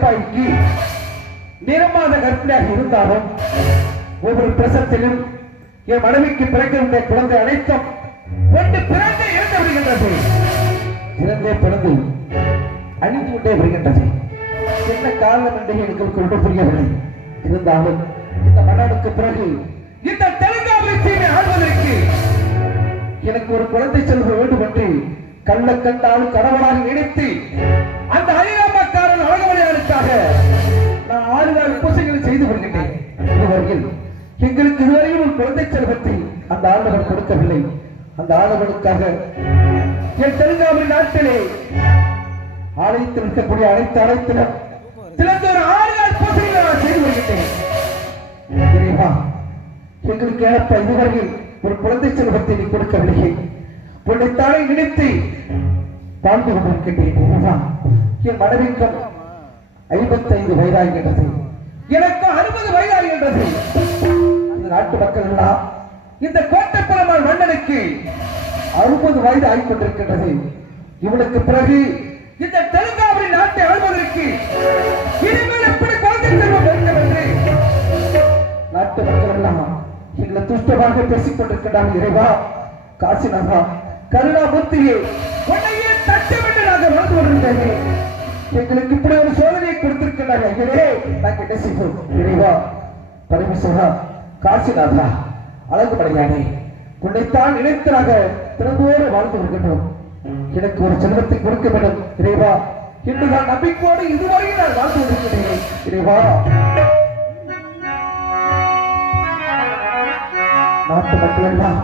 கருப்பாய்க்கு நிறமாத கற்பிணியாக இருந்தாலும் ஒவ்வொரு பிரசத்திலும் என் மனைவிக்கு பிறக்கின்ற குழந்தை அனைத்தும் ஒன்று பிறந்தே இறந்து விடுகின்றது. இறந்தே பிறந்து அழிந்து கொண்டே வருகின்றது. என்ன காரணம் என்று எனக்கு ஒன்று புரியவில்லை. இருந்தாலும் இந்த மன்னனுக்கு பிறகு இந்த தெலுங்காவூரை ஆள்வதற்கு எனக்கு ஒரு குழந்தை செல்வ வேண்டும் என்று கள்ள கண்டால் கடவுளாக நினைத்து அந்த அரியாமக்காரன் அழகமலையானுக்காக நான் 6 நாள் பூசைகளை செய்து வருகின்றேன். இதுவரையில் எங்களுக்கு இதுவரையில் ஒரு குழந்தை செல்வத்தை அந்த ஆண்டவன் கொடுக்கவில்லை. அந்த ஆண்டவனுக்காக என் தெலுங்காவூர் நாட்டிலே ஆலயத்தில் இருக்கக்கூடிய அனைத்திலும் தினந்தோறும் 6 நாள் பூசைகளை நான் செய்து வருகின்றேன். எங்களுக்கு ஏற்ப இதுவரையில் ஒரு குழந்தை செல்வத்தை நீ கொடுக்கவில்லை. உன்னைத்தானே நினைத்து வாழ்ந்து கொண்டிருக்கின்றேன். என் மனைவிக்கும் 55 வயதாகின்றது, எனக்கு 60 வயதாகின்றது. இந்த நாட்டு மக்கள் எல்லாம் இந்த கோட்டைப்புறமான் மன்னனுக்கு 60 வயது ஆகிக் கொண்டிருக்கின்றது. இவனுக்கு பிறகு இந்த தெலுங்காவூரை நாட்டை ஆள்வதற்கு இனிமேல் எப்படி குழந்தை செல்வம் வேண்டும் என்று நாட்டு மக்கள் எல்லாம் எங்களை துஷ்டமாக பேசிக் கொண்டிருக்கிறார்கள். இறைவா, காசிநாதா, கருணாமூர்த்தியே, உன்னையே தட்டமிட்டு நாங்கள் வாழ்ந்து கொண்டிருக்கிறேன். எங்களுக்கு இப்படி ஒரு சோதனையை கொடுத்திருக்கிறார்கள். ஐயரே, நாங்கள் என்ன செய்வோம்? இறைவா, பரமேஸ்வரா, காசிநாதா, அழகுமலையானே, உன்னைத்தான் நினைத்தராக திறந்தோடு வாழ்ந்து வருகின்றோம். எனக்கு ஒரு செல்வத்தை கொடுக்க வேண்டும். இறைவா, இன்று நான் நம்பிக்கையோடு இதுவரை நான் வாழ்ந்து கொண்டிருக்கிறேன். இறைவா, நாட்டு மக்கள் எல்லாம்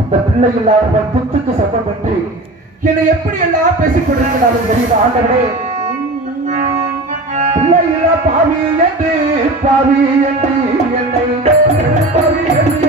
இந்த பிள்ளை இல்லாதவர்கள் புத்துக்கு சம்பம் என்று என்னை எப்படி எல்லாம் பேசிக் கொண்டிருக்கிறார்கள் தெரியுமா? ஆண்டவரே, பிள்ளை இல்லா பாவி என்று பாவி என்று என்னை பாவி என்று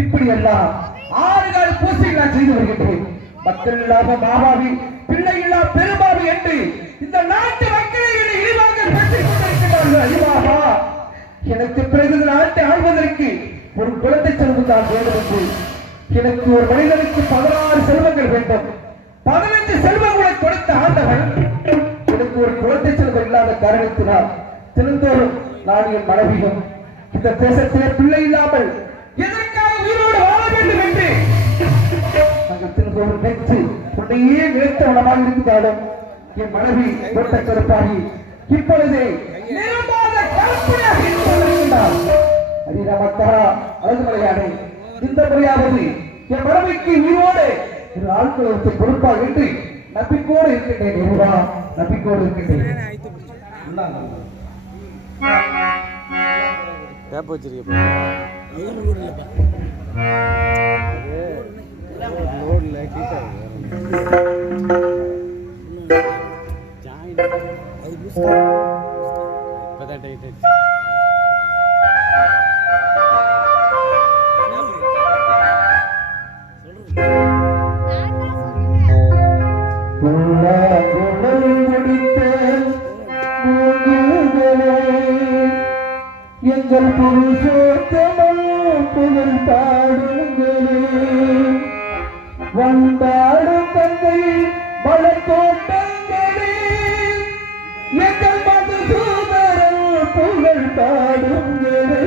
இப்படி எல்லாம் 6 நாள் பூசை நான் செய்து வருகின்றேன். மக்கள் இல்லாத மாபாவி, பிள்ளை இல்லா பெருமாவி என்று இந்த நாட்டு மக்களை இழிவாக பேசிக் கொண்டிருக்கிறார்கள். அறிவாகா, எனக்கு பிறகு நாட்டை ஆள்வதற்கு ஒரு குழந்தை செல்வம் தான் வேண்டும் என்று எனக்கு ஒரு மனிதனுக்கு 16 செல்வங்கள் வேண்டும். 15 செல்வங்களை கொடுத்த ஆண்டவன் எனக்கு ஒரு குழந்தை செல்வம் இல்லாத காரணத்தினால் தினந்தோறும் நான் என் மனைவியும் இந்த தேசத்திலே பிள்ளை இல்லாமல் எதற்காக உயிரோடு வாழ வேண்டும் என்று நாங்கள் தினந்தோறும் நினைத்து உன்னையே நினைத்த வளமாக இருந்தாலும் என் மனைவி போட்ட கருப்பாகி இப்பொழுது நிரம்பாத கருப்பையாக இருக்கின்றார். அரிராமக்காரா, அழகுமலையானே, இந்த முறையாவது என் மனைவிக்கு உயிரோடு ஒரு ஆட்களுக்கு பொறுப்பாக என்று நம்பிக்கையோடு இருக்கின்றேன். இறைவா, நம்பிக்கையோடு இருக்கின்றேன். எங்கள் புருஷோத்தமன் புகழ் பாடுங்களே வந்தாடும் தந்தை மலத்தோட்டங்களே எங்கள் மதுசூதரன் புகழ் பாடுங்களே